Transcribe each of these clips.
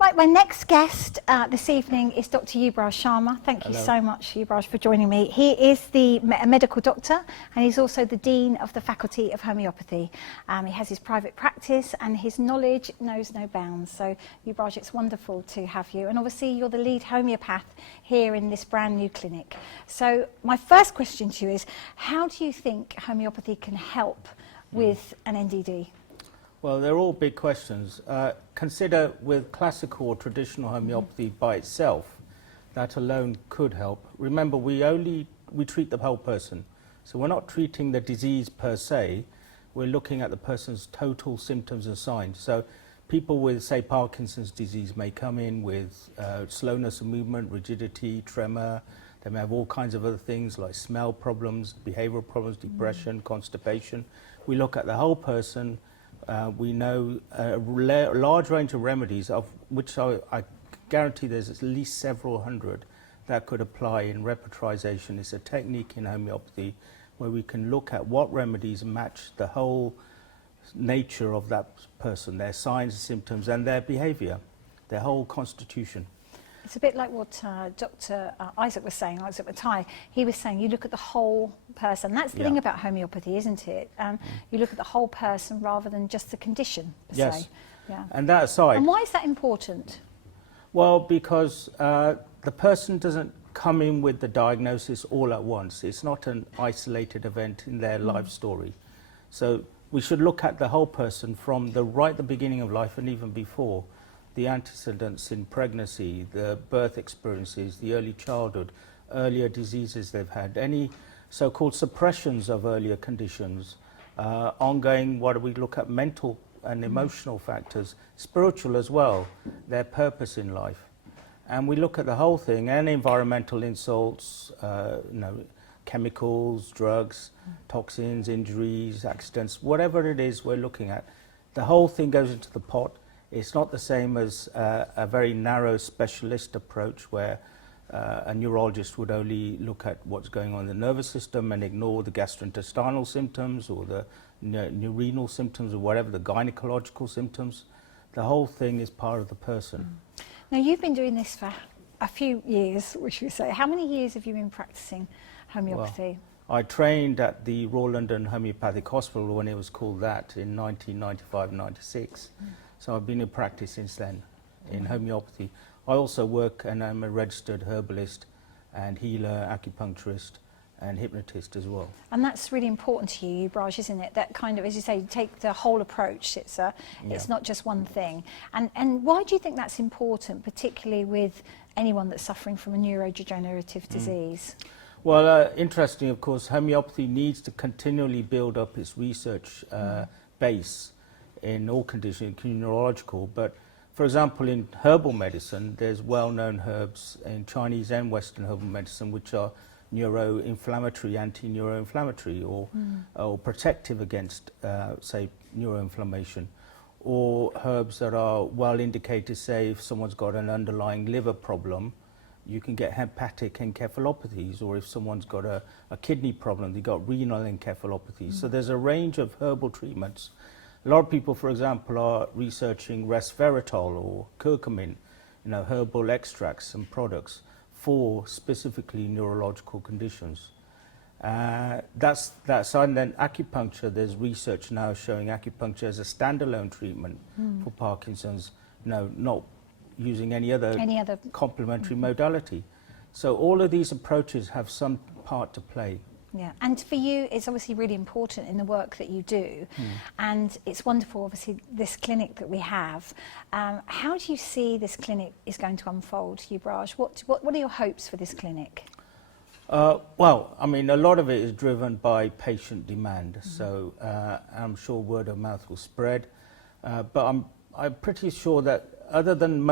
Right, my next guest this evening is Dr. Yubraj Sharma. Thank you Hello. so much, Yubraj, for joining me. He is a medical doctor, and he's also the Dean of the Faculty of Homeopathy. He has his private practice, and his knowledge knows no bounds. So, Yubraj, it's wonderful to have you. And obviously, you're the lead homeopath here in this brand new clinic. So, my first question to you is, how do you think homeopathy can help with an NDD? Well, they're all big questions. Consider with classical or traditional homeopathy by itself, that alone could help. Remember, we treat the whole person. So we're not treating the disease per se, we're looking at the person's total symptoms and signs. So people with, say, Parkinson's disease may come in with slowness of movement, rigidity, tremor. They may have all kinds of other things like smell problems, behavioral problems, depression, constipation. We look at the whole person. We know a large range of remedies, of which I guarantee there's at least several hundred that could apply in repertorization. It's a technique in homeopathy where we can look at what remedies match the whole nature of that person, their signs and symptoms and their behavior, their whole constitution. It's a bit like what Dr. Issac was saying, Isaac Mathai. He was saying you look at the whole person. That's the thing about homeopathy, isn't it? You look at the whole person rather than just the condition, per se. Yeah. And that aside... And why is that important? Well, because the person doesn't come in with the diagnosis all at once. It's not an isolated event in their life story. So we should look at the whole person from the beginning of life and even before. The antecedents in pregnancy, the birth experiences, the early childhood, earlier diseases they've had, any so-called suppressions of earlier conditions, ongoing, what do we look at, mental and emotional factors, spiritual as well, their purpose in life. And we look at the whole thing, and environmental insults, chemicals, drugs, toxins, injuries, accidents, whatever it is we're looking at. The whole thing goes into the pot. It's not the same as a very narrow specialist approach where a neurologist would only look at what's going on in the nervous system and ignore the gastrointestinal symptoms or the neuronal symptoms or whatever, the gynecological symptoms. The whole thing is part of the person. Now, you've been doing this for a few years, which we say. How many years have you been practicing homeopathy? Well, I trained at the Royal London Homeopathic Hospital when it was called that in 1995-96. So I've been in practice since then in homeopathy. I also work, and I'm a registered herbalist and healer, acupuncturist and hypnotist as well. And that's really important to you, Yubraj, isn't it? That kind of, as you say, you take the whole approach. It's not just one thing. And why do you think that's important, particularly with anyone that's suffering from a neurodegenerative disease? Well, interesting, of course, homeopathy needs to continually build up its research base in all conditions, including neurological. But for example, in herbal medicine, there's well-known herbs in Chinese and Western herbal medicine which are neuroinflammatory, anti-neuroinflammatory, or protective against, say, neuroinflammation, or herbs that are well indicated, say, if someone's got an underlying liver problem, you can get hepatic encephalopathies, or if someone's got a kidney problem, they've got renal encephalopathies. So there's a range of herbal treatments. A lot of people, for example, are researching resveratrol or curcumin, herbal extracts and products for specifically neurological conditions. That's and then acupuncture. There's research now showing acupuncture as a standalone treatment for Parkinson's, not using any other complementary modality. So all of these approaches have some part to play. Yeah, and for you, it's obviously really important in the work that you do, and it's wonderful, obviously, this clinic that we have. How do you see this clinic is going to unfold, Yubraj? What are your hopes for this clinic? Well, I mean, a lot of it is driven by patient demand, so I'm sure word of mouth will spread. But I'm pretty sure that other than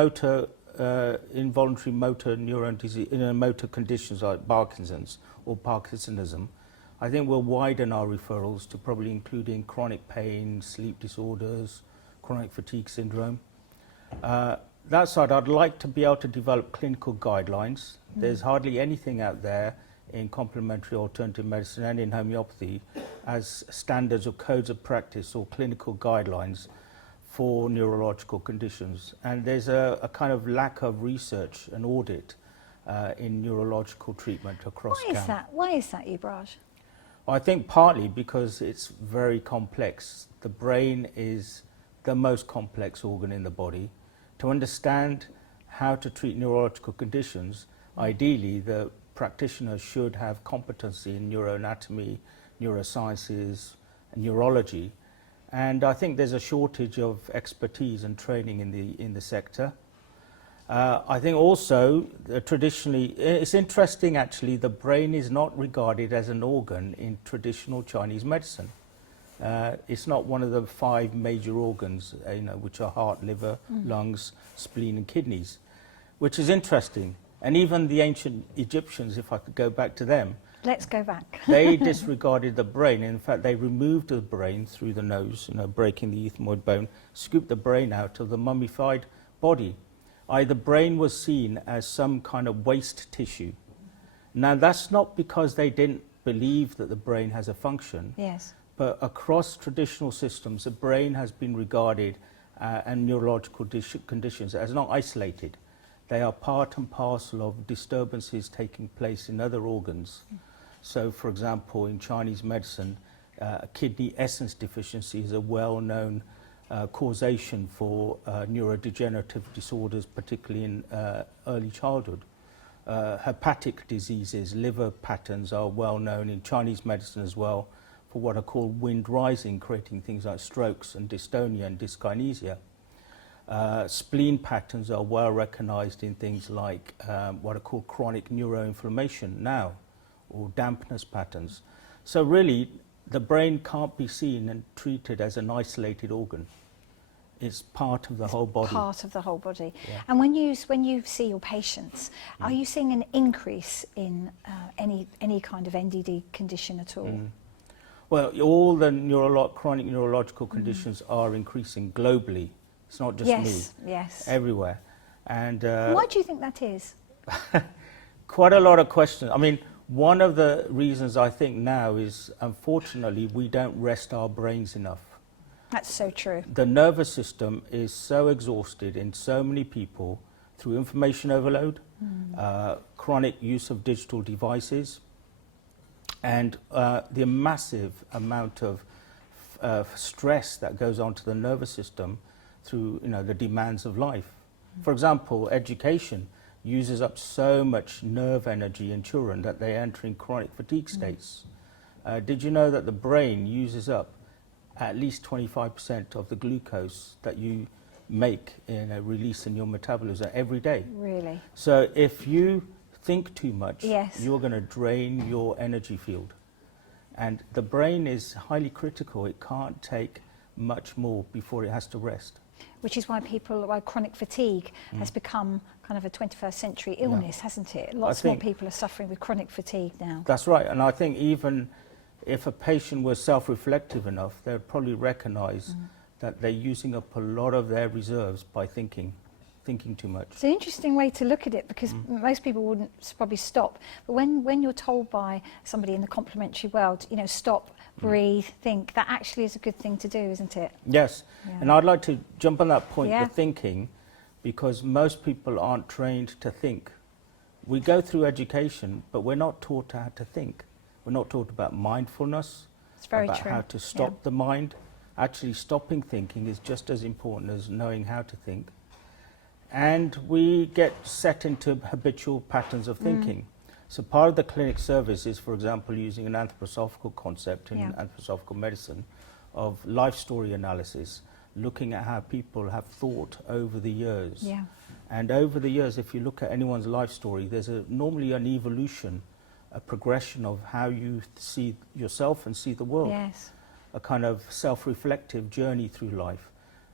involuntary motor neurone disease, motor conditions like Parkinson's or Parkinsonism, I think we'll widen our referrals to probably including chronic pain, sleep disorders, chronic fatigue syndrome. That side, I'd like to be able to develop clinical guidelines. There's hardly anything out there in complementary alternative medicine and in homeopathy as standards or codes of practice or clinical guidelines for neurological conditions, and there's a kind of lack of research and audit in neurological treatment across Why is that? Why is that, Yubraj? I think partly because it's very complex. The brain is the most complex organ in the body. To understand how to treat neurological conditions, ideally the practitioner should have competency in neuroanatomy, neurosciences, and neurology. And I think there's a shortage of expertise and training in the sector. I think also traditionally, it's interesting actually, the brain is not regarded as an organ in traditional Chinese medicine. It's not one of the 5 major organs, which are heart, liver, lungs, spleen and kidneys, which is interesting. And even the ancient Egyptians, if I could go back to them, let's go back. they disregarded the brain. In fact, they removed the brain through the nose, breaking the ethmoid bone, scooped the brain out of the mummified body. The brain was seen as some kind of waste tissue. Now, that's not because they didn't believe that the brain has a function. Yes. But across traditional systems, the brain has been regarded and neurological conditions as not isolated. They are part and parcel of disturbances taking place in other organs. So, for example, in Chinese medicine, kidney essence deficiency is a well-known causation for neurodegenerative disorders, particularly in early childhood. Hepatic diseases, liver patterns are well known in Chinese medicine as well for what are called wind rising, creating things like strokes and dystonia and dyskinesia. Spleen patterns are well recognized in things like what are called chronic neuroinflammation now, or dampness patterns. So really, the brain can't be seen and treated as an isolated organ. It's part of the whole body. Part of the whole body. Yeah. And when you see your patients, are you seeing an increase in any kind of NDD condition at all? Well, all the chronic neurological conditions are increasing globally. It's not just me. Yes. Everywhere. And why do you think that is? quite a lot of questions. I mean, one of the reasons I think now is, unfortunately, we don't rest our brains enough. That's so true. The nervous system is so exhausted in so many people through information overload, chronic use of digital devices, and the massive amount of stress that goes onto the nervous system through the demands of life. For example, education uses up so much nerve energy in children that they enter in chronic fatigue states. Did you know that the brain uses up at least 25% of the glucose that you make release in your metabolism every day? Really? So if you think too much, yes, you're going to drain your energy field. And the brain is highly critical. It can't take much more before it has to rest. Which is why chronic fatigue has become kind of a 21st century illness, hasn't it? Lots more people are suffering with chronic fatigue now. That's right. And I think even if a patient was self-reflective enough, they'd probably recognise that they're using up a lot of their reserves by thinking too much. It's an interesting way to look at it, because most people wouldn't probably stop. But when you're told by somebody in the complementary world, stop, breathe, think, that actually is a good thing to do, isn't it? Yes. Yeah. And I'd like to jump on that point, the thinking, because most people aren't trained to think. We go through education, but we're not taught how to think. We're not taught about mindfulness, it's very about true. how to stop the mind. Actually, stopping thinking is just as important as knowing how to think. And we get set into habitual patterns of thinking. So part of the clinic service is, for example, using an anthroposophical concept in anthroposophical medicine of life story analysis, looking at how people have thought over the years. Yeah. And over the years, if you look at anyone's life story, there's normally an evolution, a progression of how you see yourself and see the world. Yes. A kind of self-reflective journey through life.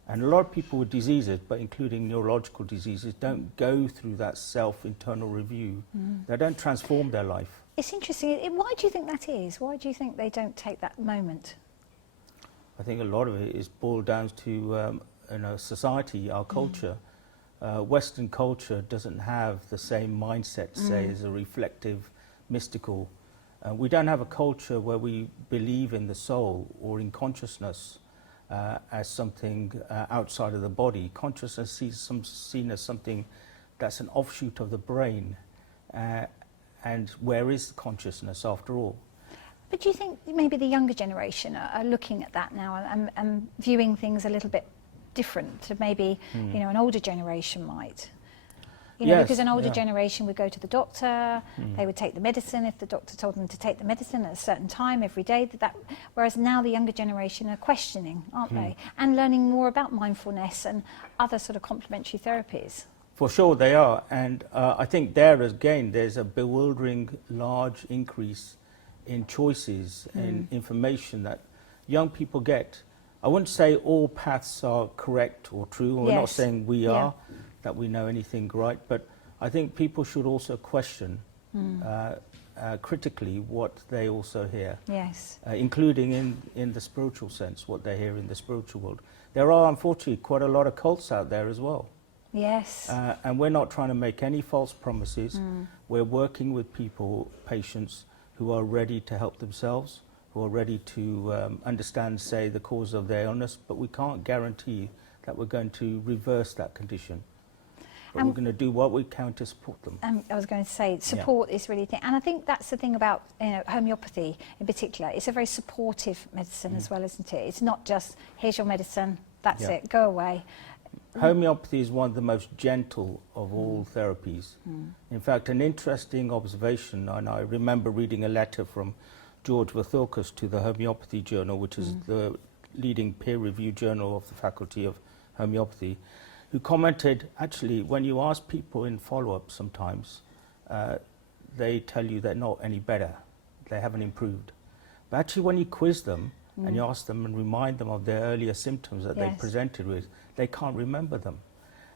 And a lot of people with diseases, but including neurological diseases, don't go through that self-internal review. They don't transform their life. It's interesting. Why do you think that is? Why do you think they don't take that moment? I think a lot of it is boiled down to society, our culture. Western culture doesn't have the same mindset, say, as a reflective, mystical. We don't have a culture where we believe in the soul or in consciousness. as something outside of the body. Consciousness is seen as something that's an offshoot of the brain. And where is consciousness after all? But do you think maybe the younger generation are looking at that now and viewing things a little bit different to maybe an older generation might? Yes, because an older generation would go to the doctor, they would take the medicine if the doctor told them to take the medicine at a certain time every day. Whereas now the younger generation are questioning, aren't they? And learning more about mindfulness and other sort of complementary therapies. For sure they are, and I think there again there's a bewildering large increase in choices and information that young people get. I wouldn't say all paths are correct or true. We're not saying we are, that we know anything right, but I think people should also question critically what they also hear. Yes. Including in the spiritual sense, what they hear in the spiritual world. There are unfortunately quite a lot of cults out there as well. Yes. And we're not trying to make any false promises. We're working with people, patients, who are ready to help themselves, who are ready to understand, say, the cause of their illness, but we can't guarantee that we're going to reverse that condition. But we're going to do what we can to support them. I was going to say, support is really the thing. And I think that's the thing about homeopathy in particular. It's a very supportive medicine as well, isn't it? It's not just, here's your medicine, that's it, go away. Homeopathy is one of the most gentle of all therapies. In fact, an interesting observation, and I remember reading a letter from George Vathilkas to the Homeopathy Journal, which is the leading peer-reviewed journal of the Faculty of Homeopathy, who commented, actually, when you ask people in follow-up sometimes, they tell you they're not any better, they haven't improved. But actually when you quiz them and you ask them and remind them of their earlier symptoms that they presented with, they can't remember them.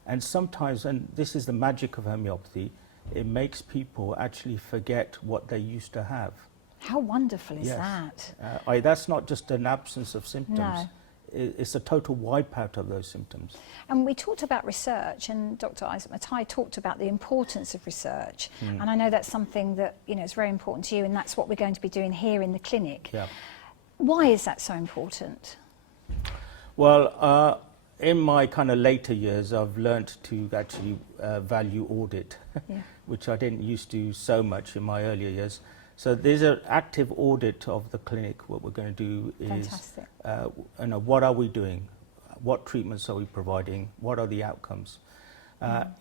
And sometimes, and this is the magic of homeopathy, it makes people actually forget what they used to have. How wonderful is that? That's not just an absence of symptoms. No. It's a total wipeout of those symptoms. And we talked about research, and Dr. Issac Mathai talked about the importance of research. And I know that's something that is very important to you, and that's what we're going to be doing here in the clinic. Yeah. Why is that so important? Well, in my kind of later years, I've learnt to actually value audit, which I didn't used to so much in my earlier years. So there's an active audit of the clinic. What we're going to do is, what are we doing? What treatments are we providing? What are the outcomes?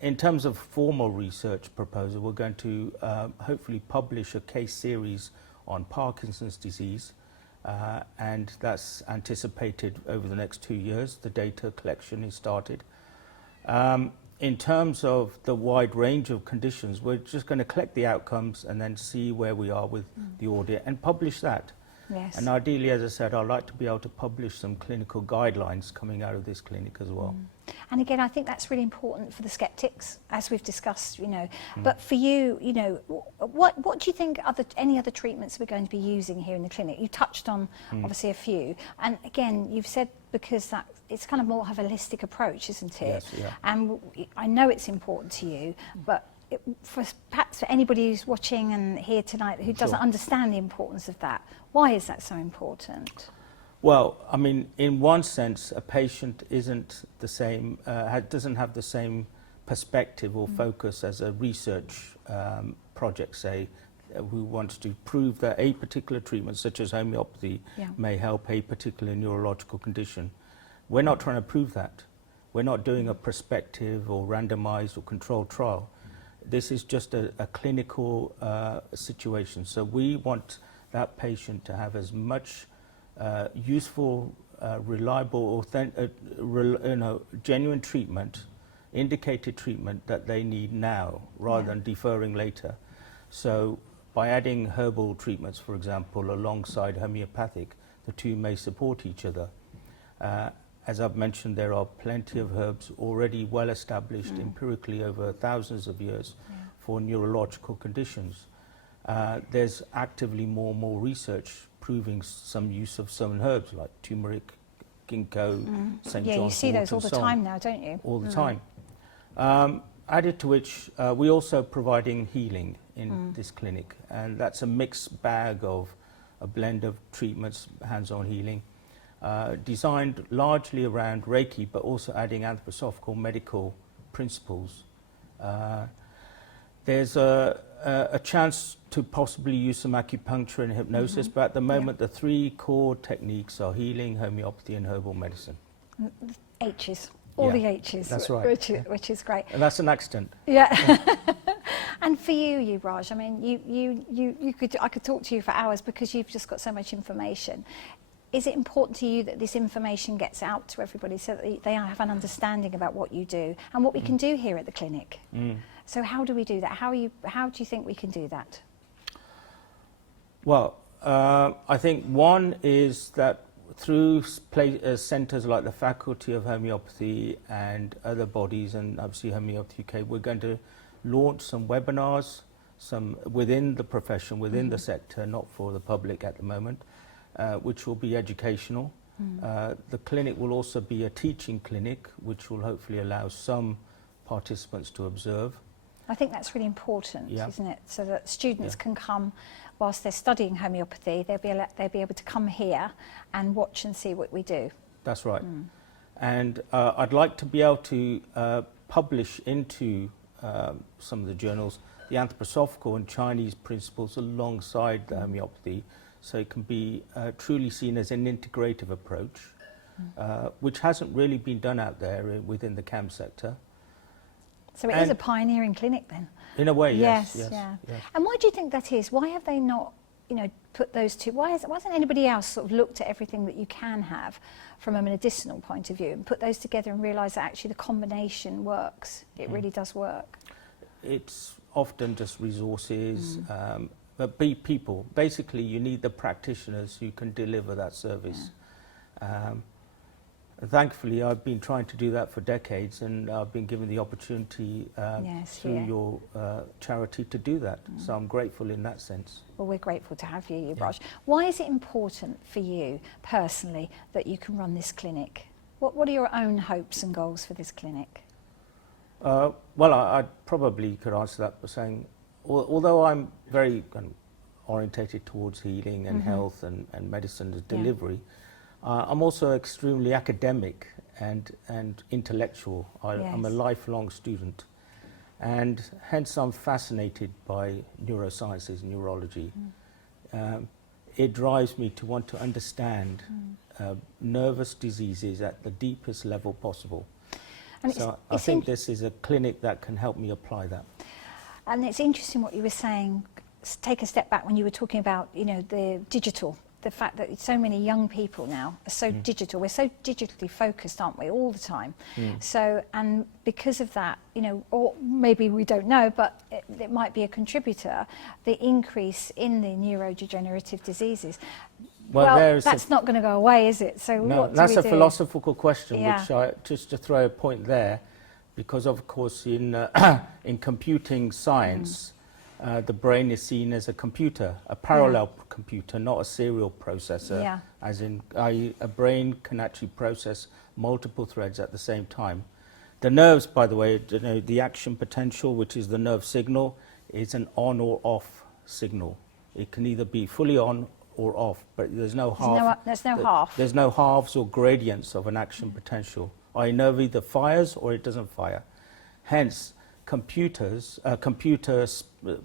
In terms of formal research proposal, we're going to hopefully publish a case series on Parkinson's disease, and that's anticipated over the next 2 years. The data collection is started. In terms of the wide range of conditions, we're just going to collect the outcomes and then see where we are with the audit and publish that. Yes. And ideally, as I said, I'd like to be able to publish some clinical guidelines coming out of this clinic as well. And again, I think that's really important for the skeptics, as we've discussed, But for you, what do you think any other treatments we're going to be using here in the clinic? You touched on obviously a few, and again, you've said because it's kind of more of a holistic approach, isn't it? Yes, yeah. And I know it's important to you, but perhaps for anybody who's watching and here tonight who doesn't understand the importance of that, why is that so important? Well, I mean, in one sense, a patient isn't the same, doesn't have the same perspective or focus as a research project, say, who wants to prove that a particular treatment, such as homeopathy, may help a particular neurological condition. We're not trying to prove that. We're not doing a prospective or randomized or controlled trial. This is just a clinical situation. So we want that patient to have as much useful, reliable, authentic, genuine treatment, indicated treatment that they need now, rather than deferring later. So by adding herbal treatments, for example, alongside homeopathic, the two may support each other. As I've mentioned, there are plenty of herbs already well established empirically over thousands of years for neurological conditions. There's actively more and more research proving some use of some herbs like turmeric, ginkgo, St. John's wort. Yeah, you see those all the time now, don't you? All the time. Added to which, we're also providing healing in this clinic, and that's a mixed bag of a blend of treatments, hands-on healing. designed largely around Reiki, but also adding anthroposophical medical principles. There's a chance to possibly use some acupuncture and hypnosis, but at the moment the three core techniques are healing, homeopathy and herbal medicine. H's, all the H's. That's right. Which is great. And that's an accident. Yeah. And for you, Yubraj, I mean, I could talk to you for hours because you've just got so much information. Is it important to you that this information gets out to everybody so that they have an understanding about what you do and what we can do here at the clinic? So how do we do that? How do you think we can do that? Well, I think one is that through centres like the Faculty of Homeopathy and other bodies, and obviously Homeopathy UK, we're going to launch some webinars, some within the profession, within the sector, not for the public at the moment, which will be educational. The clinic will also be a teaching clinic, which will hopefully allow some participants to observe. I think that's really important, isn't it? So that students can come, whilst they're studying homeopathy, they'll be able to come here and watch and see what we do. That's right. And I'd like to be able to publish into some of the journals the anthroposophical and Chinese principles alongside the homeopathy, so it can be truly seen as an integrative approach, which hasn't really been done out there within the CAM sector. So it is a pioneering clinic then? In a way, yes. Yes. And why do you think that is? Why have they not, put those two? Why hasn't anybody else sort of looked at everything that you can have from a medicinal point of view and put those together and realise that actually the combination works? It really does work. It's often just resources, but people. Basically, you need the practitioners who can deliver that service. Thankfully, I've been trying to do that for decades, and I've been given the opportunity through your charity to do that. So I'm grateful in that sense. Well, we're grateful to have you, Yubraj. Why is it important for you personally that you can run this clinic? What are your own hopes and goals for this clinic? Well, I probably could answer that by saying, although I'm very orientated towards healing and health and medicine as delivery, I'm also extremely academic and intellectual. I'm a lifelong student, and hence I'm fascinated by neurosciences and neurology. It drives me to want to understand nervous diseases at the deepest level possible. And so I think this is a clinic that can help me apply that. And it's interesting what you were saying. Take a step back when you were talking about, the digital. The fact that so many young people now are so digital. We're so digitally focused, aren't we, all the time? So, and because of that, or maybe we don't know, but it might be a contributor, the increase in the neurodegenerative diseases. Well, that's not going to go away, is it? So no, what do that's we a do? philosophical question, which just to throw a point there, because of course in computing science, the brain is seen as a computer, a parallel computer, not a serial processor, as in a brain can actually process multiple threads at the same time. The nerves, by the way, the action potential, which is the nerve signal, is an on or off signal. It can either be fully on or off, but there's no half. There's no half. There's no halves or gradients of an action potential. A nerve either fires or it doesn't fire. Hence, computer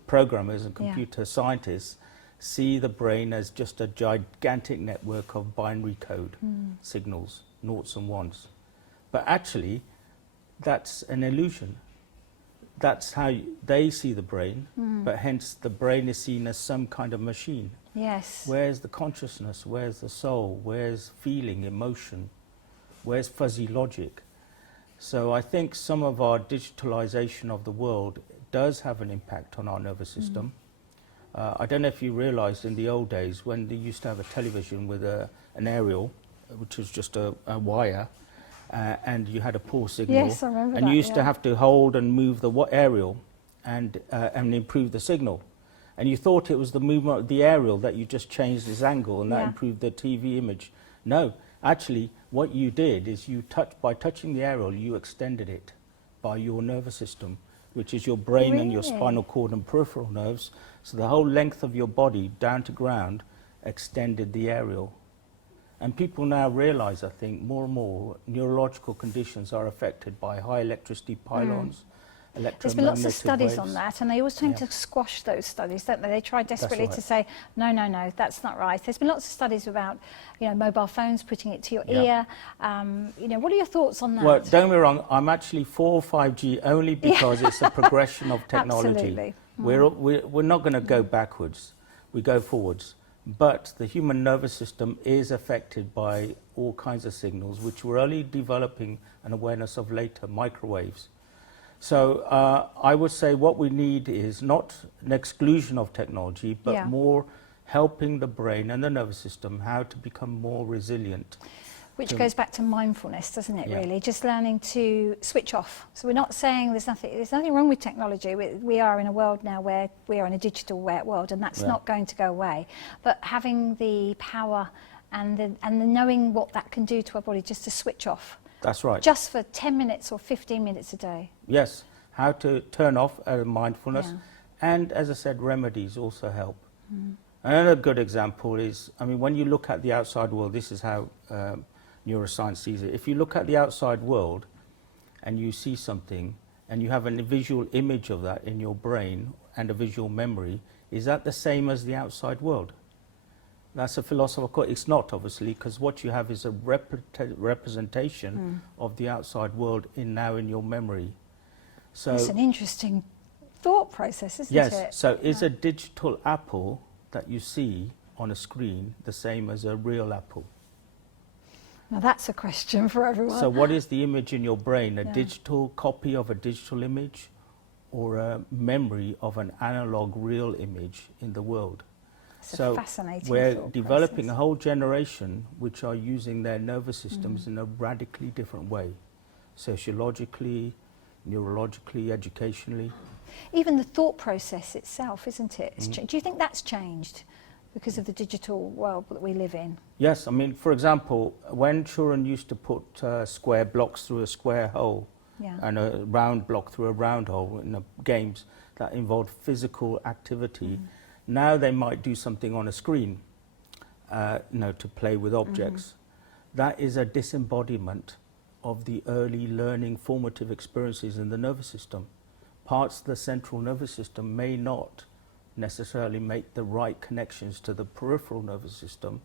programmers and computer scientists see the brain as just a gigantic network of binary code signals, noughts and ones. But actually, that's an illusion. That's how they see the brain, but hence the brain is seen as some kind of machine. Yes. Where's the consciousness? Where's the soul? Where's feeling, emotion? Where's fuzzy logic? So I think some of our digitalization of the world does have an impact on our nervous system. I don't know if you realized in the old days when they used to have a television with an aerial, which was just a wire, and you had a poor signal. Yes, I remember and that, you used to have to hold and move the aerial and improve the signal. And you thought it was the movement of the aerial that you just changed its angle and that improved the TV image. No, actually, what you did is by touching the aerial, you extended it by your nervous system, which is your brain and your spinal cord and peripheral nerves. So the whole length of your body down to ground extended the aerial. And people now realize, I think, more and more neurological conditions are affected by high electricity pylons, electromagnetic There's been lots of studies waves. on that, and they always tend to squash those studies, don't they? They try desperately right. to say, no, no, no, that's not right. There's been lots of studies about, you know, mobile phones, putting it to your ear. You know, what are your thoughts on that? Well, don't get me wrong, I'm actually for 5G only because it's a progression of technology. Absolutely. We're not going to go backwards, we go forwards. But the human nervous system is affected by all kinds of signals, which we're only developing an awareness of later, microwaves. So I would say what we need is not an exclusion of technology, but more helping the brain and the nervous system how to become more resilient. Which goes back to mindfulness, doesn't it, really? Just learning to switch off. So we're not saying there's nothing wrong with technology. We are in a world now where we are in a digital world, and that's not going to go away. But having the power and the knowing what that can do to our body, just to switch off. That's right. Just for 10 minutes or 15 minutes a day. Yes, how to turn off mindfulness. And as I said, remedies also help. Another good example is, I mean, when you look at the outside world, this is how neuroscience sees it. If you look at the outside world and you see something and you have a visual image of that in your brain and a visual memory, is that the same as the outside world? That's a philosophical. It's not, obviously, because what you have is a representation of the outside world now in your memory. So it's an interesting thought process, isn't it? Yes. So is a digital apple that you see on a screen the same as a real apple? Now that's a question for everyone. So what is the image in your brain? A digital copy of a digital image, or a memory of an analog real image in the world? So fascinating. We're developing a whole generation which are using their nervous systems in a radically different way, sociologically, neurologically, educationally. Even the thought process itself, isn't it? Do you think that's changed because of the digital world that we live in? Yes, I mean, for example, when children used to put square blocks through a square hole and a round block through a round hole in the games that involved physical activity, now they might do something on a screen, to play with objects. That is a disembodiment of the early learning formative experiences in the nervous system. Parts of the central nervous system may not necessarily make the right connections to the peripheral nervous system,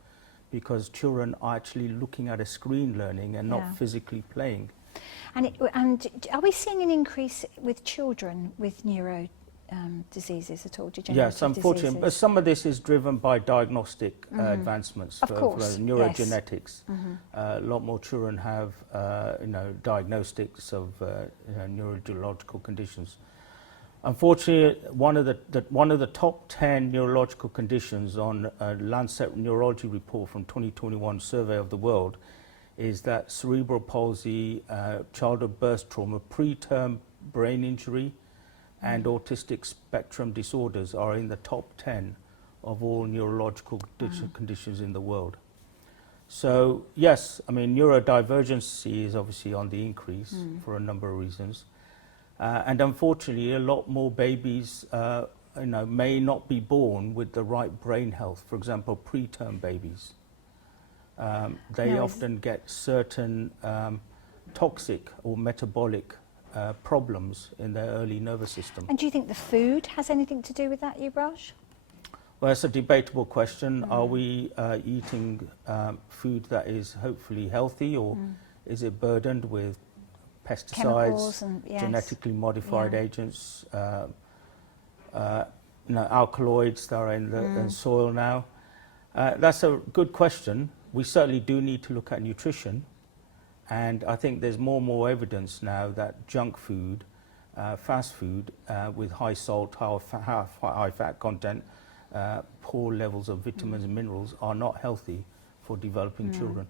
because children are actually looking at a screen learning and not physically playing. And are we seeing an increase with children with neuro diseases at all? Yes, unfortunately, but some of this is driven by diagnostic advancements for neurogenetics. A lot more children have diagnostics of neurological conditions. Unfortunately, one of the top 10 neurological conditions on a Lancet Neurology report from 2021 survey of the world is that cerebral palsy, childhood burst trauma, preterm brain injury, and autistic spectrum disorders are in the top 10 of all neurological conditions in the world. So yes, I mean, neurodivergency is obviously on the increase for a number of reasons. And unfortunately, a lot more babies may not be born with the right brain health. For example, preterm babies. They often get certain toxic or metabolic problems in their early nervous system. And do you think the food has anything to do with that, Yubraj? Well, it's a debatable question. Are we eating food that is hopefully healthy, or is it burdened with pesticides, genetically modified agents, alkaloids that are in the soil now? That's a good question. We certainly do need to look at nutrition. And I think there's more and more evidence now that junk food, fast food with high salt, high fat content, poor levels of vitamins and minerals are not healthy for developing children.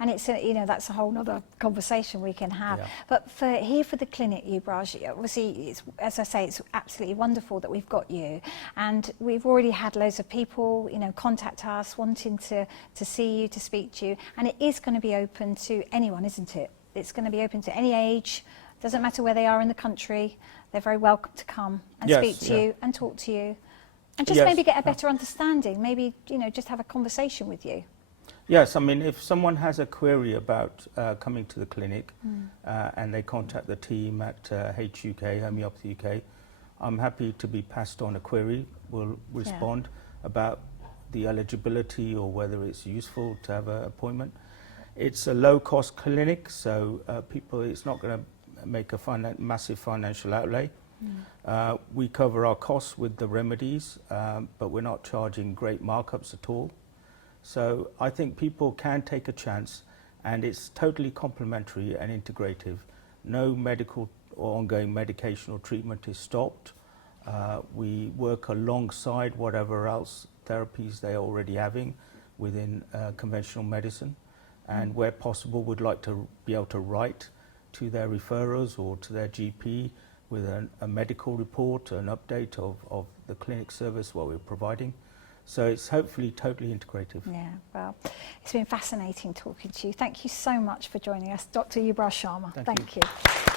And it's that's a whole other conversation we can have. Yeah. But for the clinic, Yubraj, obviously, as I say, it's absolutely wonderful that we've got you, and we've already had loads of people, contact us wanting to see you, to speak to you, and it is going to be open to anyone, isn't it? It's going to be open to any age. Doesn't matter where they are in the country. They're very welcome to come and speak to you and talk to you, and just maybe get a better understanding. Maybe just have a conversation with you. Yes, I mean, if someone has a query about coming to the clinic and they contact the team at HUK, Homeopathy UK, I'm happy to be passed on a query. We'll respond about the eligibility or whether it's useful to have an appointment. It's a low-cost clinic, so it's not going to make a massive financial outlay. We cover our costs with the remedies, but we're not charging great markups at all. So I think people can take a chance, and it's totally complementary and integrative. No medical or ongoing medication or treatment is stopped. We work alongside whatever else therapies they're already having within conventional medicine, and where possible would like to be able to write to their referrers or to their GP with a medical report, an update of the clinic service, what we're providing. So it's hopefully totally integrative. Yeah, well, it's been fascinating talking to you. Thank you so much for joining us, Dr. Yubraj Sharma. Thank you. Thank you.